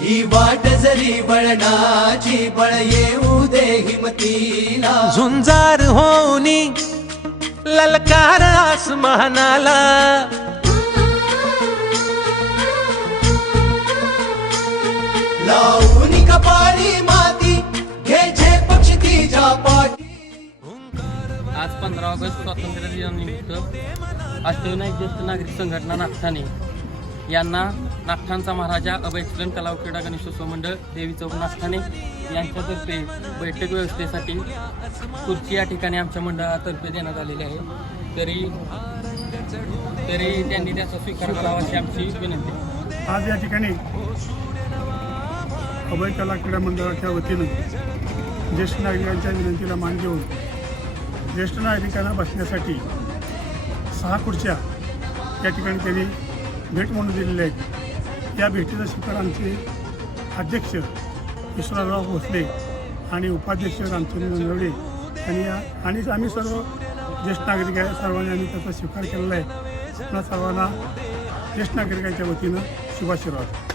ही वाट जरी बळणाची बळ येऊ दे हिमतीला झुंजार होनी ललकार आसमानाला लावून कपाळी माती घ्यायचे पक्षी तिच्या पाठी आज पंधरा ऑगस्ट स्वातंत्र्य दिनानिमित्त अष्टविनायक ज्येष्ठ नागरिक संघटना नागठाणे. यांना नागठाणचा महाराजा अभय किरण तलाव क्रीडा गणेशोत्सव मंडळ देवी चौक नागठाणे यांच्यातर्फे बैठक व्यवस्थेसाठी खुर्ची या ठिकाणी आमच्या मंडळातर्फे देण्यात आलेली आहे तरी तरी त्यांनी त्याचा स्वीकार करावा अशी आमची विनंती आहे. आज या ठिकाणी अभय कला क्रीडा मंडळाच्या वतीनं ज्येष्ठ नागरिकांच्या विनंतीला मान घेऊन ज्येष्ठ नागरिकांना बसण्यासाठी सहा खुर्च्या या ठिकाणी त्यांनी भेट म्हणून दिलेली आहेत. या भेटीचा स्वीकार आमचे अध्यक्ष विश्वासराव भोसले आणि उपाध्यक्ष रामचंद्र नंदवडे आणि आणि आम्ही सर्व ज्येष्ठ नागरिक आहे सर्वांनी आम्ही त्याचा स्वीकार केलेला आहे. आपल्या सर्वांना ज्येष्ठ नागरिकांच्या वतीनं शुभाशीर्वाद.